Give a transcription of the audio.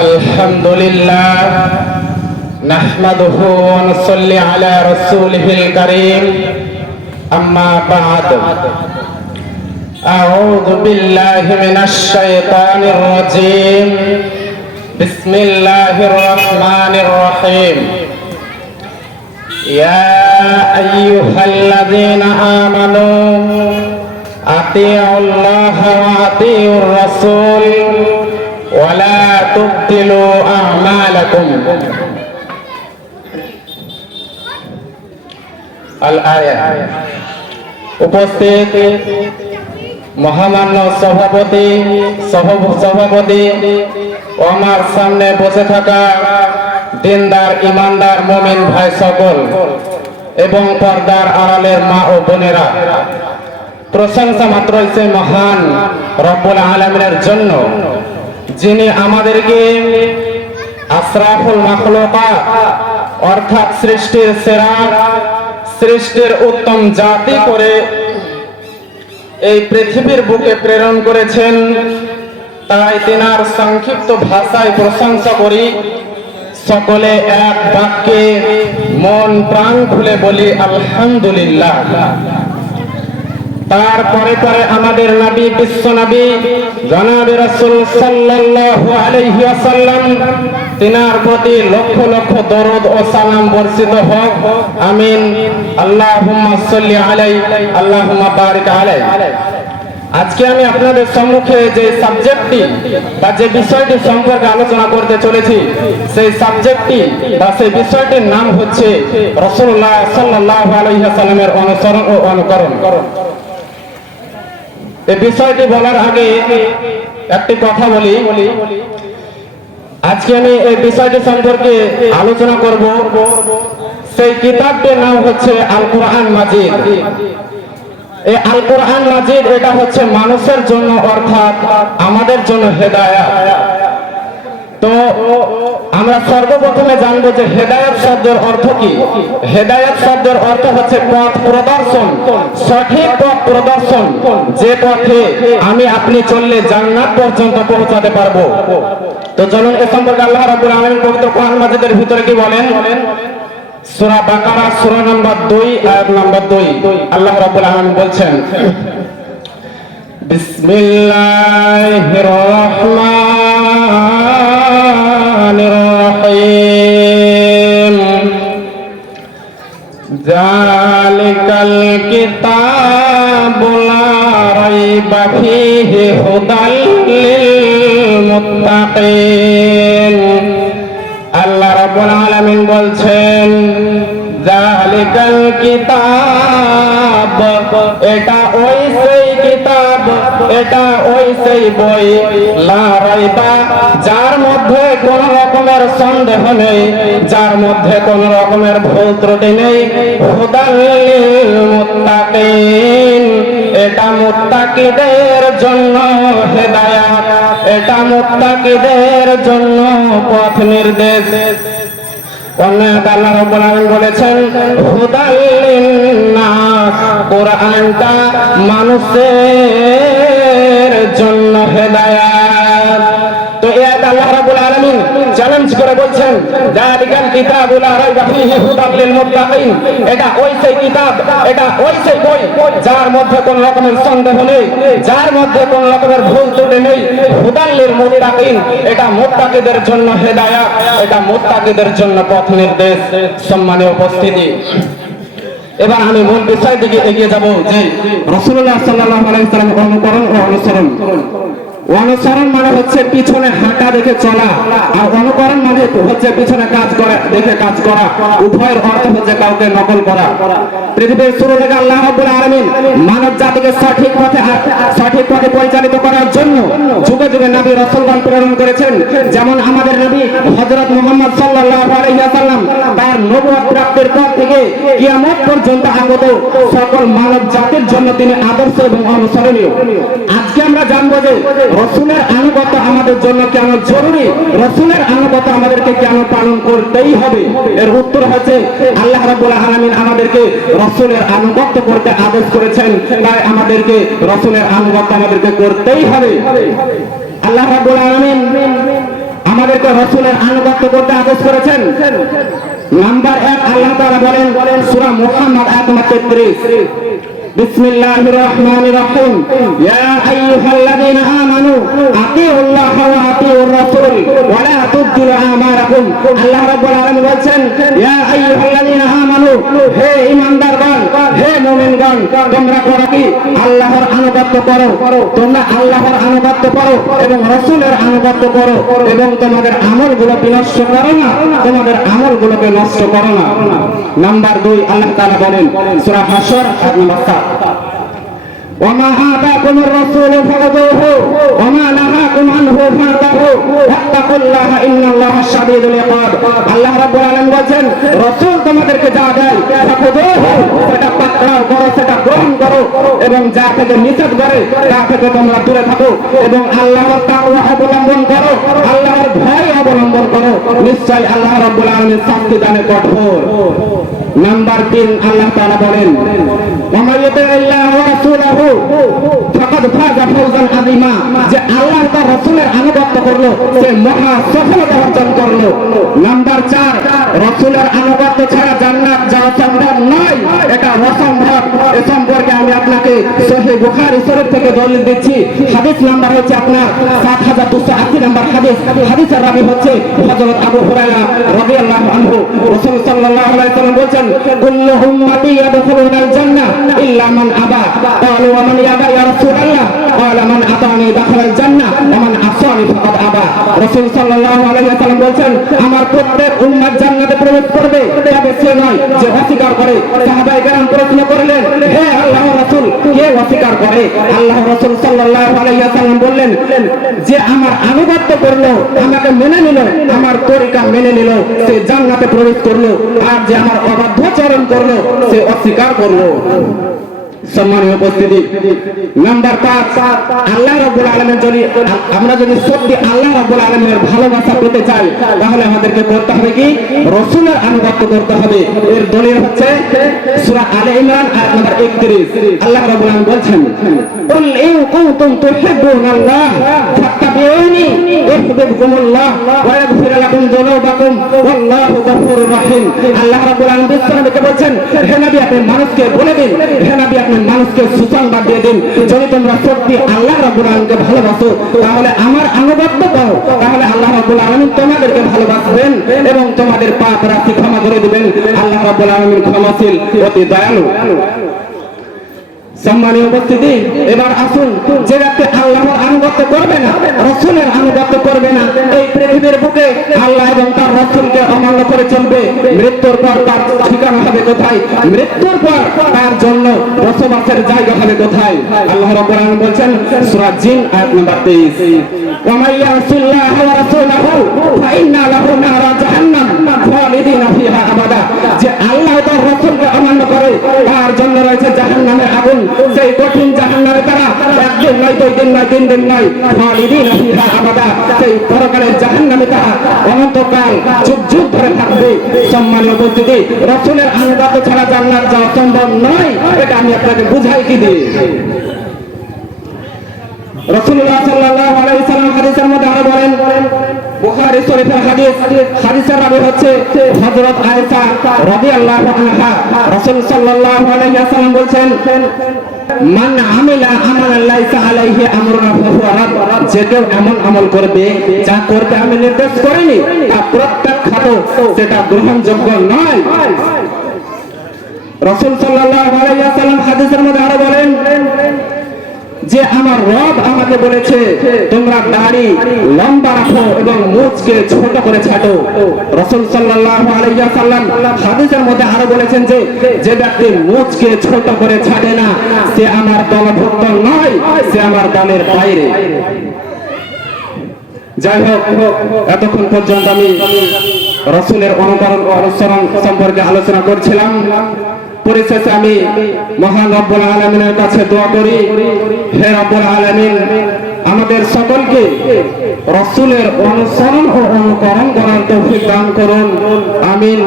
আলহামদুলিল্লাহ নাহমাদুহু ওয়া নুসাল্লি আলা রাসূলিহিল কারীম আম্মা বা'দ আউযু বিল্লাহি মিনাশ শাইতানির রাজীম বিসমিল্লাহির রাহমানির রাহিম ইয়া আইয়ুহাল্লাযীনা আমানু আতিউল্লাহা ওয়া আতিউর রাসূল ওয়ালা তুবতিলু আমালাকুম। আল আয়া। উপস্থিত মহামান্য সভাপতি ও আমার সামনে বসে থাকা দিনদার ইমানদার মুমিন ভাই সকল এবং পর্দার আড়ালের মা ও বোনেরা, প্রশংসা মাত্র সেই মহান রব্বুল আলামিনের জন্য যিনি আমাদেরকে আশরাফুল মাখলুকাত অর্থাৎ সৃষ্টির সেরা, সৃষ্টির উত্তম জাতি করে এই পৃথিবীর বুকে প্রেরণ করেছেন। তাই তিনার সংক্ষিপ্ত ভাষায় প্রশংসা করি। সকলে এক বাক্যে মন প্রাণ খুলে বলি আলহামদুলিল্লাহ। তারপরে পরে আমাদের নবী, বিশ্ব নবী জনাবে রাসূল সাল্লাল্লাহু আলাইহি ওয়াসাল্লাম, তিনার প্রতি লক্ষ লক্ষ দরুদ ও সালাম বর্ষিত হোক। আমিন। আল্লাহুম্মা সাল্লি আলাইহি আল্লাহুম্মা বারিক আলাইহি। আজকে আমি আপনাদের সম্মুখে যে সাবজেক্টটি বা যে বিষয়টি সম্পর্কে আলোচনা করতে চলেছি, সেই সাবজেক্টটি বা সেই বিষয়টির নাম হচ্ছে রাসূলুল্লাহ সাল্লাল্লাহু আলাইহি ওয়াসাল্লামের অনুসরণ ও অনুকরণ। এই বিষয়টি বলার আগে একটি কথা বলি। আজকে আমি এই বিষয়টি সম্পর্কে আলোচনা করব। সেই কিতাবটির নাম হচ্ছে আল কোরআন মাজিদ। এই আল কোরআন মাজিদ এটা হচ্ছে মানুষের জন্য অর্থাৎ আমাদের জন্য হেদায়েত। তো আমরা সর্বপ্রথমে জানবো যে হেদায়েত শব্দের অর্থ কি। হেদায়েত শব্দের অর্থ হচ্ছে পথ প্রদর্শন, সঠিক পথ প্রদর্শন, যে পথে আমি আপনি চললে জান্নাত পর্যন্ত পৌঁছাতে পারবো। তো চলুন এ সম্পর্কে আল্লাহ রাব্বুল আলামিন পবিত্র কোরআন মাজিদের ভিতরে কি বলেন। সূরা বাকারা সূরা নম্বর 2 আয়াত নম্বর 2 আল্লাহ রাব্বুল আলামিন বলছেন, বিসমিল্লাহির রহমানির রহিম যালিকাল কিতাবু লা রাইবা ফীহি হুদাল লিল মুত্তাকিন। আল্লাহ রাব্বুল আলামিন বলছেন, যালিকাল কিতাব, এটা ওই সেই কিতাব, এটা ওই সেই বই, লা রাইবা, যার মধ্যে কোন রকমের সন্দেহ নেই, যার মধ্যে কোন রকমের ভুল ত্রুটি নেই, হুদাল লিল মুত্তাকিন, এটা মুত্তাকিদের জন্য হেদায়েত, এটা মুত্তাকিদের জন্য পথ নির্দেশ। আল্লাহ রাব্বুল আলামিন বলেছেন হুদাল লিন্নাস, কোরআনটা মানুষের জন্য হেদায়েত। তো এই আয়াত আল্লাহ রাব্বুল আলামিন চ্যালেঞ্জ করে বলছেন, যালিকাল কিতাবু লা রাইবা ফীহি হুদাল লিল মুত্তাকিন, এটা ওই সেই কিতাব, এটা ওই সেই বই, যার মধ্যে কোন রকমের সন্দেহ নেই, যার মধ্যে কোন রকমের ভুল ত্রুটি নেই, হুদাল লিল মুত্তাকিন, এটা মুত্তাকিদের জন্য হেদায়েত, এটা মুত্তাকিদের জন্য পথ নির্দেশ। সম্মানীয় উপস্থিতি, এবার আমি মূল বিষয় দিকে এগিয়ে যাব যে রাসূলুল্লাহ সাল্লাল্লাহু আলাইহি ওয়াসাল্লাম অনুকরণ ও অনুসরণ। অনুসরণ মানে হচ্ছে পিছনে হাঁটা দেখে চলা, আর অনুকরণ মানে হচ্ছে পিছনে কাজ করা দেখে কাজ করা। উভয়ের অর্থ হচ্ছে কাউকে নকল করা। পৃথিবীর শুরু থেকে আল্লাহ রাব্বুল আলামিন মানব জাতিকে সঠিক পথে পরিচালিত করার জন্য যুগে যুগে নবী রাসূলগণ প্রেরণ করেছেন। যেমন আমাদের নবী হযরত মুহাম্মদ সাল্লাল্লাহু আলাইহি ওয়াসাল্লাম তার নবুয়ত প্রাপ্তির পর থেকে কিয়ামত পর্যন্ত আগত সকল মানব জাতির জন্য তিনি আদর্শ এবং অনুসরণীয়। আজকে আমরা জানবো যে রাসূলের আনুগত্য আমাদের জন্য কেন জরুরি, রাসূলের আনুগত্য আমাদেরকে কেন পালন করতেই হবে। এর উত্তর হচ্ছে আল্লাহ রাব্বুল আলামিন আমাদেরকে রাসূলের আনুগত্য করতে আদেশ করেছেন, তাই আমাদেরকে রাসূলের আনুগত্য আমাদেরকে করতেই হবে। আল্লাহ রাব্বুল আলামিন আমাদেরকে রাসূলের আনুগত্য করতে আদেশ করেছেন। নাম্বার 1 আল্লাহ তাআলা বলেন সূরা মুহাম্মদ আয়াত নম্বর 33, বিসমিল্লাহির রহমানির রহিম, ইয়া আইয়ুহাল্লাযীনা আমানু আতিউল্লাহ ওয়া আতিউর রাসূল ওয়া লা তুবতিলু আমালাকুম। আল্লাহ রাব্বুল আলামিন বলেন, ইয়া আইয়ুহাল্লাযীনা আমানু, হে ঈমানদারগণ, হে মুমিনগণ, তোমরা করো কি? আল্লাহর আনুগত্য করো। তোমরা আল্লাহর আনুগত্য করো এবং রাসূলের আনুগত্য করো এবং তোমাদের আমলগুলো বিনষ্ট করো না, তোমাদের আমলগুলোকে নষ্ট করো না। নাম্বার 2 আল্লাহ তাআলা বলেন সূরা হাসর আয়াত নম্বর 7, ওয়ামা আতাকুমুর রাসূলু ফাখুযুহু ওয়ামা নাহাকুম আনহু ফান্তাহু ওয়াত্তাকুল্লাহা ইন্নাল্লাহা শাদীদুল ইকাব। আল্লাহ রাব্বুল আলামিন বলেন, রাসূল তোমাদেরকে যা দেয় ফাখুযুহু, সেটা পাকড়াও করো, সেটা গ্রহণ করো এবং যা থেকে নিষেধ করে তা থেকে তোমরা দূরে থাকো এবং আল্লাহর তাকওয়া অবলম্বন করো, আল্লাহর ভয় অবলম্বন করো, নিশ্চয় আল্লাহ রাব্বুল আলামিন শাস্তি দানে কঠোর। নাম্বার 3 আল্লাহ তাআলা বলেন, ওয়া ইউতিল্লাহ ওয়া রাসূলহু ফাকাদ ফাযা ফাওজান আযীমা, যে আল্লাহ তার রাসূলের আনুগত্য করলো সে মহা সফলতা অর্জন করলো। নাম্বার 4 রাসূলের আনুগত্য ছাড়া জান্নাত যাওয়া সম্ভব নয়, এটা অসম্ভব। এ সম্পর্কে আমি আপনাকে সহিহ বুখারী শরীফ থেকে দলিল দিচ্ছি। হাদিস নাম্বার হচ্ছে আপনার 7280 নাম্বার হাদিস। হাদিসের রাবী হচ্ছে হযরত আবু হুরায়রা রাদিয়াল্লাহু আনহু। রাসূল সাল্লাল্লাহু আলাইহি ওয়াসাল্লাম বলেন, কুল্লু উম্মতি ইয়াদখুলুনাল জান্নাহ ইল্লা মান আবা। ক্বালু ওয়া মান ইয়াবা ইয়া রাসূলুল্লাহ? ক্বালা মান আতানি দাখালাল জান্নাহ ওয়া মান আসানি ফাকাদ আবা। রাসূল সাল্লাল্লাহু আলাইহি ওয়াসাল্লাম বলেন, আমার প্রত্যেক উম্মত জান্নাতে প্রবেশ করবে, তবে সে নয় যে অস্বীকার করে। সাহাবায়ে কেরাম প্রশ্ন করলেন, হে আল্লাহর রাসূল, কে অস্বীকার করে? আল্লাহর রাসূল সাল্লাল্লাহু আলাইহি ওয়াসাল্লাম বললেন, যে আমার আনুগত্য করলো, আমাকে মেনে নিল, আমার তরিকা মেনে নিল, সে জান্নাতে প্রবেশ করলো, আর যে আমার অবাধ্যচরণ করলো সে অস্বীকার করলো। সম্মানীয় উপস্থিতি, নাম্বার 5 আল্লাহ রাব্বুল আলামিন যদি আমরা যদি সত্যি আল্লাহ রাব্বুল আলামিনের ভালোবাসা পেতে চাই তাহলে আমাদেরকে করতে হবে কি? রাসূলের আনুগত্য করতে হবে। এর দলিল হচ্ছে সূরা আলে ইমরান আয়াত নম্বর 31। আল্লাহ রাব্বুল আলামিন বলেন, কুল ইন কুনতুম তুহিব্বুনাল্লাহ ফাত্তাবিউনি ইউহিব্বুকুমুল্লাহ ওয়া ইয়াগফির লাকুম যুনুবাকুম ওয়াল্লাহু গফুরুর রহিম। আল্লাহ রাব্বুল আলামিন বিশ্বনবীকে বলেন, হে নবী, আপনি মানুষকে বলে দিন, হে নবী, আপনি মানুষকে সুসংবাদ দিয়ে দিন, যদি তোমরা সত্যি আল্লাহ রাব্বুল আলামিনকে ভালোবাসো তাহলে আমার আনুগত্য করো, তাহলে আল্লাহ রাব্বুল আলামিন তোমাদেরকে ভালোবাসবেন এবং তোমাদের পাপ রাশি ক্ষমা করে দিবেন। আল্লাহ রাব্বুল আলামিন ক্ষমাশীল, অতি দয়ালু। সম্মানীয় উপস্থিতি, এবার আসুন, যে ব্যক্তি আল্লাহর আনুগত্য করবে না, রাসূলের আনুগত্য করবে না, এই পৃথিবীর বুকে আল্লাহ এবং তার রাসূলকে অমান্য করে চলবে, মৃত্যুর পর তার ঠিকানা হবে কোথায়? মৃত্যুর পর তার জন্য বসবাসের জায়গা হবে কোথায়? আল্লাহ রাব্বুল আলামিন বলেন সূরা জিন আয়াত নম্বর 23, ওয়া মান ইয়াসিল্লাহ ওয়া রাসূলাহু ফাইন্না লাহু নারা জাহান্নাম খালিদিনা ফিহা আবাদা। যে আল্লাহ তার রাসূলকে অমান্য করে তার জন্য রয়েছে জাহান্নামের আগুন, সেই কঠিন জাহান্নামে তারা একদিন নয়, 2 দিন নয়, 3 দিন নয়, খালিদিনা ফিহা আবাদা, সেই পরকালের জাহান্নামে তারা অনন্তকাল যুগ যুগ ধরে থাকবে। সম্মানীয় উপস্থিতি, রাসূলের আনুগত্য ছাড়া জান্নাত যাওয়া সম্ভব নয়, এটা আমি আপনাকে বুঝাই কি দিই। রাসূলুল্লাহ সাল্লাল্লাহু আলাইহি সাল্লাম হাদিসের মধ্যে আরো বলেন, বুখারী শরীফের হাদিস, হাদিসের রাবী হচ্ছে হযরত আয়েশা রাদিয়াল্লাহু আনহা। রাসূল সাল্লাল্লাহু আলাইহি ওয়াসাল্লাম বলেন, মান আমিলা আমালান লাইসা আলাইহি আমরুনা ফাহুয়া রাদ। যে কেউ এমন আমল করবে যা করতে আমি নির্দেশ করিনি, তা প্রত্যাখ্যাত, সেটা গ্রহণযোগ্য নয়। রাসূল সাল্লাল্লাহু আলাইহি ওয়াসাল্লাম হাদিসের মধ্যে আরো বলেন যে আমার রব আমাকে বলেছে তোমরা দাড়ি লম্বা রাখো এবং মুছকে ছোট করে ছাটো। রাসূল সাল্লাল্লাহু আলাইহি ওয়াসাল্লাম হাদিসের মধ্যে আরো বলেছেন যে যে ব্যক্তি মুছকে ছোট করে ছাটে না সে আমার দলভুক্ত নয়, সে আমার দলের বাইরে। যাই হোক, এতক্ষণ পর্যন্ত আমি রাসূলের অনুকরণ ও অনুসরণ সম্পর্কে আলোচনা করছিলাম। পরিশেষে আমি মহান রব্বুল আলামিনের কাছে দোয়া করি, হে রব্বুল আলামিন আমাদের সকলকে রাসূলের অনুসরণ ও অনুকরণ করার তৌফিক দান করুন। আমিন।